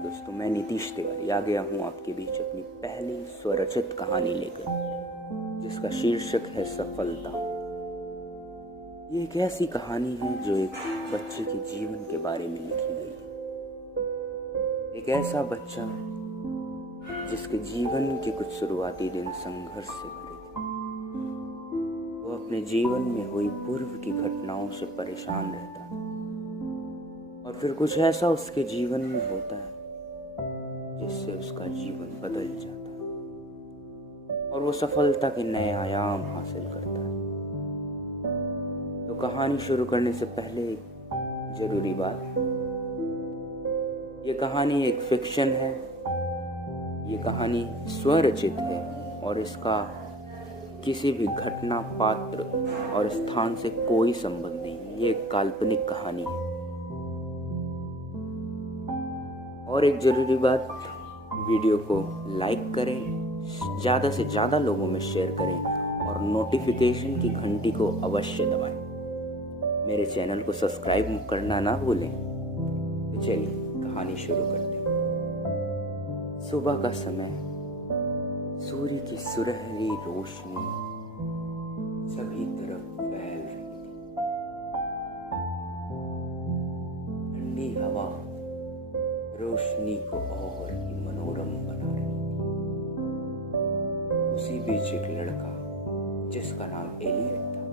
दोस्तों, मैं नीतीश तिवारी आ गया हूँ आपके बीच अपनी पहली स्वरचित कहानी लेकर, जिसका शीर्षक है सफलता। ये एक ऐसी कहानी है जो एक बच्चे के जीवन के बारे में लिखी गई है। एक ऐसा बच्चा जिसके जीवन के कुछ शुरुआती दिन संघर्ष से भरे थे। वो अपने जीवन में हुई पूर्व की घटनाओं से परेशान रहता है और फिर कुछ ऐसा उसके जीवन में होता है जिससे उसका जीवन बदल जाता है और वो सफलता के नए आयाम हासिल करता है। तो कहानी शुरू करने से पहले एक जरूरी बात, ये कहानी एक फिक्शन है, ये कहानी स्वरचित है और इसका किसी भी घटना, पात्र और स्थान से कोई संबंध नहीं है। ये एक काल्पनिक कहानी है। और एक जरूरी बात, वीडियो को लाइक करें, ज़्यादा से ज़्यादा लोगों में शेयर करें और नोटिफिकेशन की घंटी को अवश्य दबाएं। मेरे चैनल को सब्सक्राइब करना ना भूलें। तो चलिए कहानी शुरू करते हैं। सुबह का समय, सूर्य की सुनहरी रोशनी सभी तरफ फैल रही थी। ठंडी हवा रोशनी को और ही मनोरम बना रही थी। उसी बीच एक लड़का जिसका नाम एलियट था,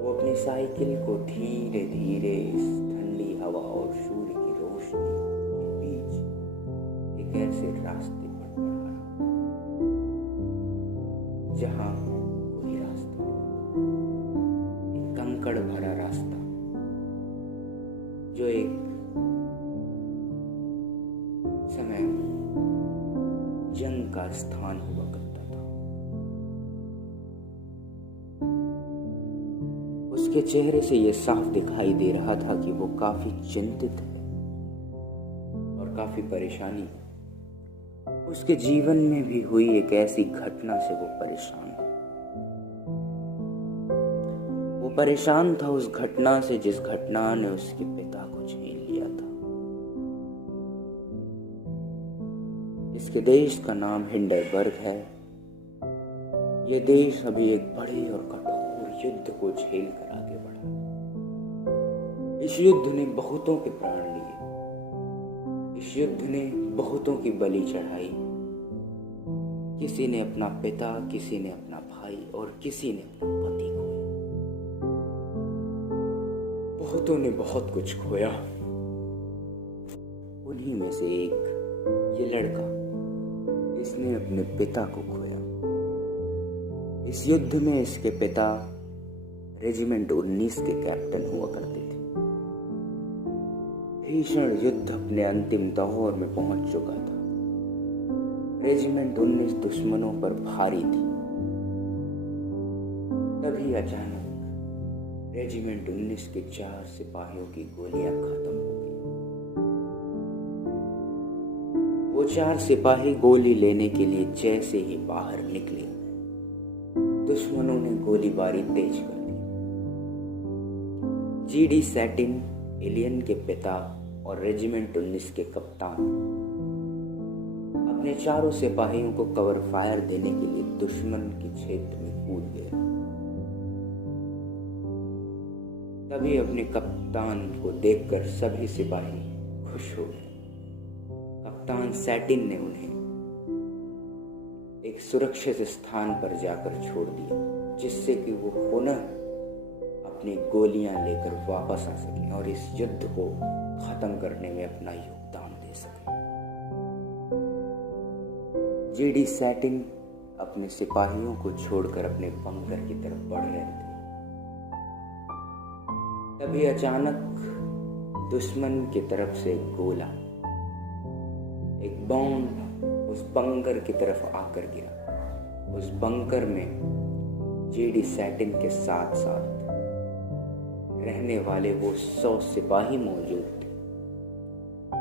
वो अपनी साइकिल को धीरे धीरे इस ठंडी हवा और सूर्य की रोशनी के बीच एक ऐसे रास्ते पर बढ़ा रहा था जहां कोई रास्ता नहीं। एक कंकड़ भरा रास्ता जो एक समय जंग का स्थान हुआ करता था। उसके चेहरे से यह साफ दिखाई दे रहा था कि वो काफी चिंतित है और काफी परेशानी है। उसके जीवन में भी हुई एक ऐसी घटना से वो परेशान है। वो परेशान था उस घटना से जिस घटना ने उसके पिता को छीन लिया था। इसके देश का नाम हिंडनबर्ग है। यह देश अभी एक बड़े और कठोर युद्ध को झेल कर आगे बढ़ा। इस युद्ध ने बहुतों के प्राण लिए। इस युद्ध ने बहुतों की बलि चढ़ाई। किसी ने अपना पिता, किसी ने अपना भाई और किसी ने अपना पति खोया। बहुतों ने बहुत कुछ खोया। उन्हीं में से एक ये लड़का, इसने अपने पिता को खोया। इस युद्ध में इसके पिता रेजिमेंट 19 के कैप्टन हुआ करते थे। भीषण युद्ध अपने अंतिम दौर में पहुंच चुका था। रेजिमेंट 19 दुश्मनों पर भारी थी। तभी अचानक रेजिमेंट 19 के 4 सिपाहियों की गोलियां खत्म हो गई। वो 4 सिपाही गोली लेने के लिए जैसे ही बाहर निकले, दुश्मनों ने गोलीबारी तेज कर दी। जीडी सैटिन, एलियन के पिता और रेजिमेंट 19 के कप्तान अपने 4 सिपाहियों को कवर फायर देने के लिए दुश्मन के क्षेत्र में कूद गए। तभी अपने कप्तान को देखकर सभी सिपाही खुश हो गए। कप्तान सैटिन ने उन्हें एक सुरक्षित स्थान पर जाकर छोड़ दिया, जिससे कि वो पुनः अपनी गोलियां लेकर वापस आ सके और इस युद्ध को खत्म करने में अपना योगदान दे सके। जीडी सैटिन अपने सिपाहियों को छोड़कर अपने बंकर की तरफ बढ़ रहे थे। तभी अचानक दुश्मन की तरफ से एक गोला, एक बॉम्ब उस बंकर की तरफ आकर गिरा। उस बंकर में जीडी सैटिन के साथ साथ रहने वाले वो 100 सिपाही मौजूद थे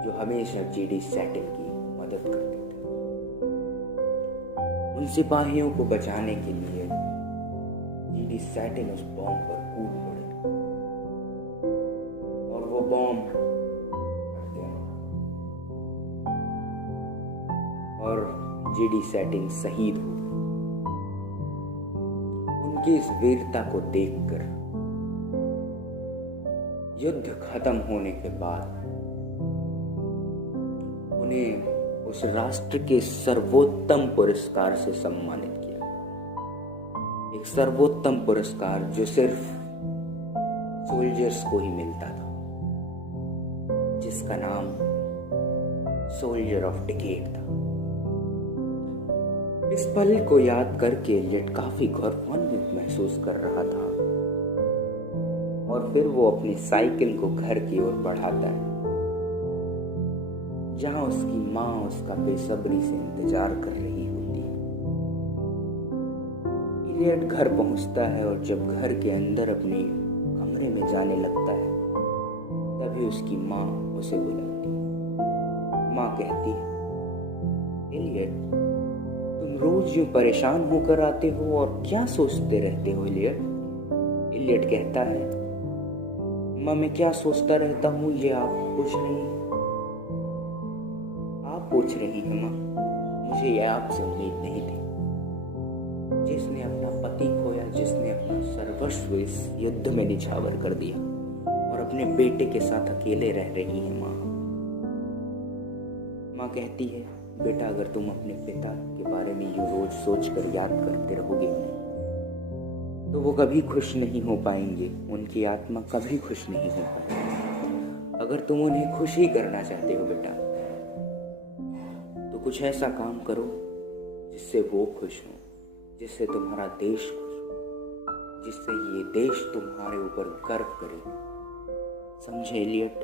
जो हमेशा जीडी सैटिन की मदद करते थे। उन सिपाहियों को बचाने के लिए जीडी सैटिन उस बॉम्ब पर कूद पड़े और वो बॉम्ब फट गया और जीडी सेटिंग शहीद हो गए। उनकी इस वीरता को देखकर युद्ध खत्म होने के बाद उन्हें उस राष्ट्र के सर्वोत्तम पुरस्कार से सम्मानित किया। एक सर्वोत्तम पुरस्कार जो सिर्फ सोल्जर्स को ही मिलता था, जिसका नाम सोल्जर ऑफ डिकेड था। इस पल को याद करके एलियट काफी गौरवान्वित महसूस कर रहा था और फिर वो अपनी साइकिल को घर की ओर बढ़ाता है, जहां उसकी माँ उसका बेसब्री से इंतजार कर रही होती है। एलियट घर पहुंचता है और जब घर के अंदर अपने कमरे में जाने लगता है, तभी उसकी माँ उसे बुलाती है। माँ कहती है, एलियट, तुम रोज यूं परेशान होकर आते हो और क्या सोचते रहते हो एलियट? एलियट कहता है, माँ मैं क्या सोचता रहता हूँ ये आप पूछ रही हैं माँ, मुझे यह आपसे उम्मीद नहीं थी। जिसने अपना पति खोया, जिसने अपना सर्वस्व इस युद्ध में निछावर कर दिया और अपने बेटे के साथ अकेले रह रही है माँ। माँ कहती है, बेटा अगर तुम अपने पिता के बारे में यूं रोज सोच कर याद करते रहोगे तो वो कभी खुश नहीं हो पाएंगे, उनकी आत्मा कभी खुश नहीं हो पाएगी। अगर तुम उन्हें खुश ही करना चाहते हो बेटा, तो कुछ ऐसा काम करो जिससे वो खुश हो, जिससे तुम्हारा देश खुश हो, जिससे ये देश तुम्हारे ऊपर गर्व करे। समझे एलियट?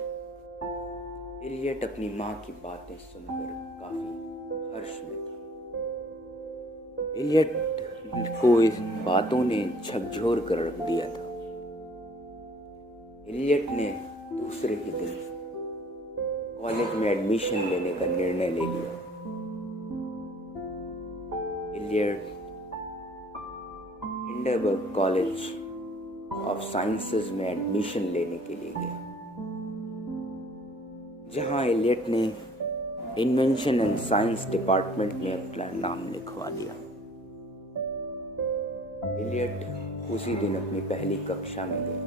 एलियट अपनी माँ की बातें सुनकर काफी हर्ष में था। एलियट को इस बातों ने झकझोर कर रख दिया था। एलियट ने दूसरे ही दिन कॉलेज में एडमिशन लेने का निर्णय ले लिया। Elliot Hindenburg college of sciences में एडमिशन लेने के लिए गया, जहां एलियट ने इन्वेंशन एंड साइंस डिपार्टमेंट में अपना नाम लिखवा लिया। एलियट उसी दिन अपनी पहली कक्षा में गया,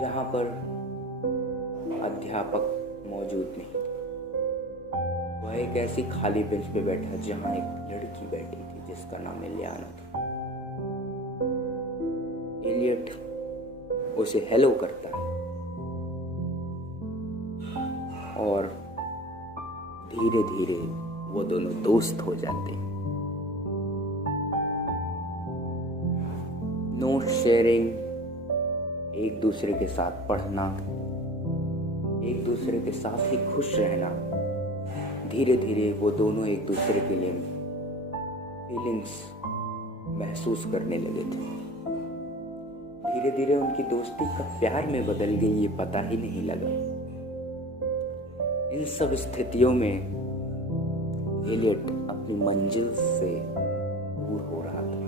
जहां पर अध्यापक मौजूद नहीं थे। वह एक ऐसी खाली बेंच पे बैठा जहां एक लड़की बैठी थी जिसका नाम एलियाना था। एलियट उसे हेलो करता है और धीरे धीरे वो दोनों दोस्त हो जाते हैं। नोट शेयरिंग, एक दूसरे के साथ पढ़ना, एक दूसरे के साथ ही खुश रहना, धीरे धीरे वो दोनों एक दूसरे के लिए फीलिंग्स महसूस करने लगे थे। धीरे धीरे उनकी दोस्ती कब प्यार में बदल गई ये पता ही नहीं लगा। इन सब स्थितियों में एलियट अपनी मंजिल से दूर हो रहा था।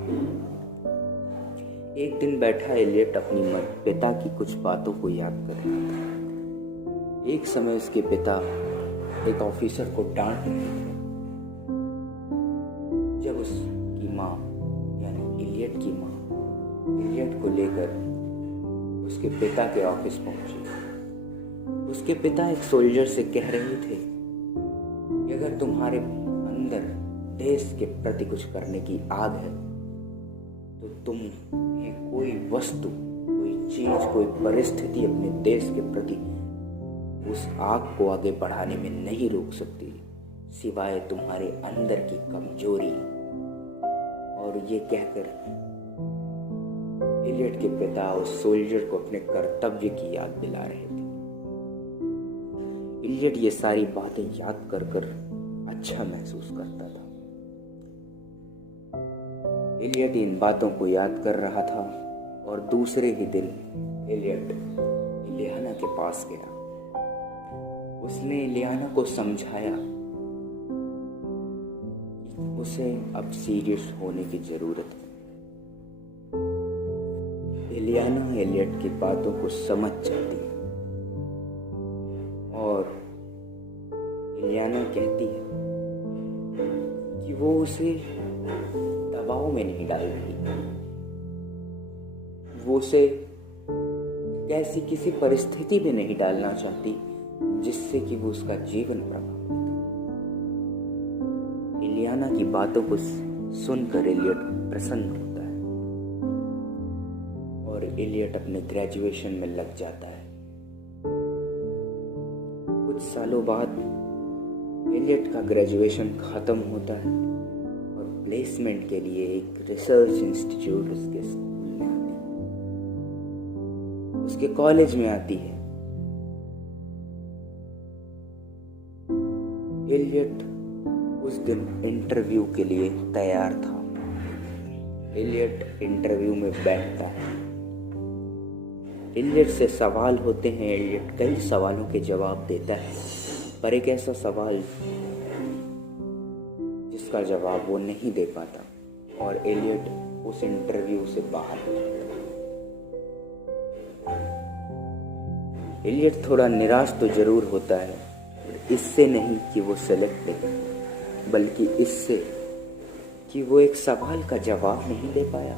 एक दिन बैठा एलियट अपनी पिता की कुछ बातों को याद कर रहा था। एक समय उसके पिता एक ऑफिसर को डांट रहे थे। जब उसकी माँ यानी एलियट की माँ एलियट को लेकर उसके पिता के ऑफिस पहुंची। उसके पिता एक सोल्जर से कह रहे थे कि अगर तुम्हारे अंदर देश के प्रति कुछ करने की आग है तो तुम्हें कोई वस्तु, कोई चीज, कोई परिस्थिति अपने देश के प्रति उस आग को आगे बढ़ाने में नहीं रोक सकती, सिवाय तुम्हारे अंदर की कमजोरी। और ये कहकर एलियट के पिता उस सोल्जर को अपने कर्तव्य की याद दिला रहे थे। एलियट ये सारी बातें याद कर कर अच्छा महसूस करता था। एलियट इन बातों को याद कर रहा था और दूसरे ही दिन एलियट इलियाना के पास गया। उसने इलियाना को समझाया कि उसे अब सीरियस होने की जरूरत है। इलियाना एलियट की बातों को समझ जाती है और इलियाना एलियाना कहती है कि वो उसे दबाव में नहीं डाल रही, वो उसे ऐसी किसी परिस्थिति में नहीं डालना चाहती जिससे कि वो उसका जीवन प्रभावित हो। एलियाना की बातों को सुनकर एलियट प्रसन्न होता है और एलियट अपने ग्रेजुएशन में लग जाता है। कुछ सालों बाद एलियट का ग्रेजुएशन खत्म होता है और प्लेसमेंट के लिए एक रिसर्च इंस्टीट्यूट उसके स्कूल में आती है, उसके कॉलेज में आती है। एलियट उस दिन इंटरव्यू के लिए तैयार था। एलियट इंटरव्यू में बैठता है। एलियट से सवाल होते हैं। एलियट कई सवालों के जवाब देता है, पर एक ऐसा सवाल जिसका जवाब वो नहीं दे पाता और एलियट उस इंटरव्यू से बाहर हो जाता है। एलियट थोड़ा निराश तो जरूर होता है, इससे नहीं कि वो सेलेक्ट नहीं, बल्कि इससे कि वो एक सवाल का जवाब नहीं दे पाया।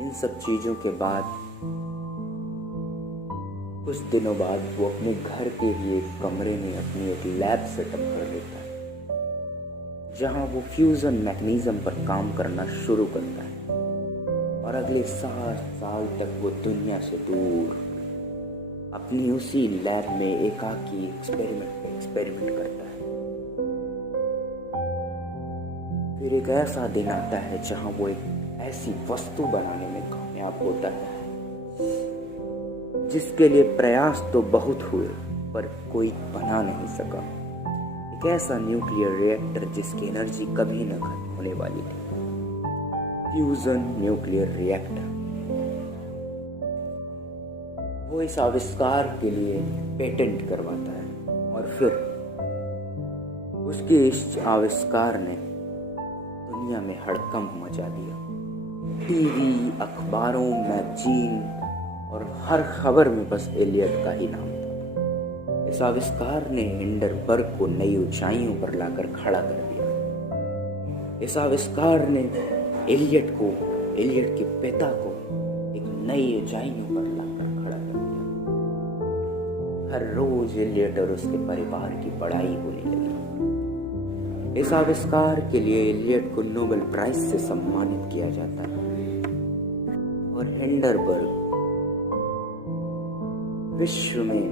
इन सब चीजों के बाद कुछ दिनों बाद वो अपने घर के ही एक कमरे में अपनी एक लैब सेटअप कर लेता है, जहां वो फ्यूजन मैकेनिज्म पर काम करना शुरू करता है और अगले 7 साल तक वो दुनिया से दूर अपनी उसी लैब में एकाकी एक्सपेरिमेंट करता है। फिर एक ऐसा दिन आता है जहां वो एक ऐसी वस्तु बनाने में कामयाब होता है जिसके लिए प्रयास तो बहुत हुए पर कोई बना नहीं सका। एक ऐसा न्यूक्लियर रिएक्टर जिसकी एनर्जी कभी न खत्म होने वाली थी, फ्यूजन न्यूक्लियर रिएक्टर। वो इस आविष्कार के लिए पेटेंट करवाता है और फिर उसके इस आविष्कार ने दुनिया में हड़कंप मचा दिया। टीवी, अखबारों, मैगजीन और हर खबर में बस एलियट का ही नाम था। इस आविष्कार ने हिंडनबर्ग को नई ऊंचाइयों पर लाकर खड़ा कर दिया। इस आविष्कार ने एलियट के पिता को एक नई ऊंचाइयों पर लाकर खड़ा कर दिया। हर रोज एलियट और उसके परिवार की बड़ाई होने लगी। इस आविष्कार के लिए एलियट को नोबेल प्राइज से सम्मानित किया जाता है और हिंडनबर्ग विश्व में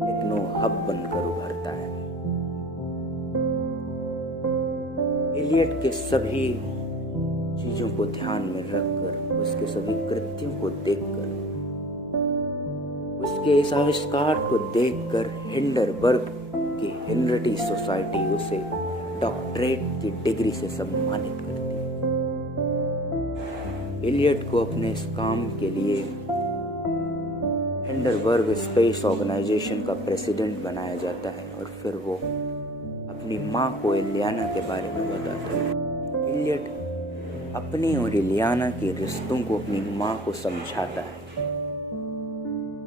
टेक्नो हब बनकर उभरता है। एलियट के सभी चीजों को ध्यान में रखकर, उसके सभी कृत्यों को देखकर, उसके इस आविष्कार को देखकर हिंडनबर्ग की हेनरिएटा सोसाइटी उसे डॉक्टरेट की डिग्री से सम्मानित करती है। एलियट को अपने इस काम के लिए हिंडनबर्ग स्पेस ऑर्गेनाइजेशन का प्रेसिडेंट बनाया जाता है और फिर वो अपनी माँ को एलियाना के बारे में बताता है। एलियट अपने और एलियाना के रिश्तों को अपनी माँ को समझाता है।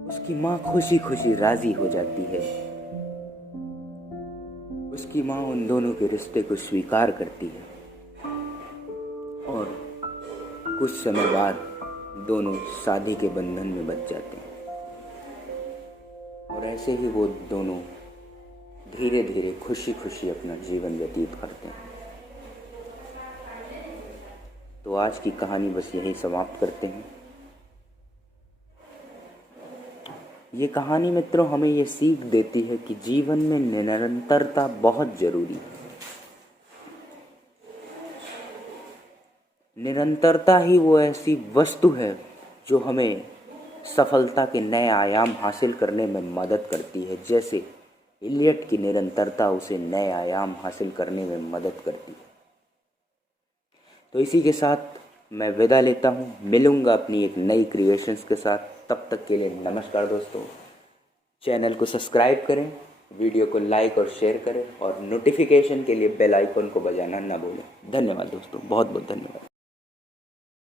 उसकी माँ खुशी खुशी राजी हो जाती है। उसकी माँ उन दोनों के रिश्ते को स्वीकार करती है और कुछ समय बाद दोनों शादी के बंधन में बंध जाते हैं और ऐसे ही वो दोनों धीरे धीरे खुशी खुशी अपना जीवन व्यतीत करते हैं। तो आज की कहानी बस यही समाप्त करते हैं। ये कहानी मित्रों हमें ये सीख देती है कि जीवन में निरंतरता बहुत जरूरी है। निरंतरता ही वो ऐसी वस्तु है जो हमें सफलता के नए आयाम हासिल करने में मदद करती है, जैसे एलियट की निरंतरता उसे नए आयाम हासिल करने में मदद करती है। तो इसी के साथ मैं विदा लेता हूँ, मिलूंगा अपनी एक नई क्रिएशंस के साथ। तब तक के लिए नमस्कार दोस्तों। चैनल को सब्सक्राइब करें, वीडियो को लाइक और शेयर करें और नोटिफिकेशन के लिए बेल आइकन को बजाना ना भूलें। धन्यवाद दोस्तों, बहुत बहुत धन्यवाद।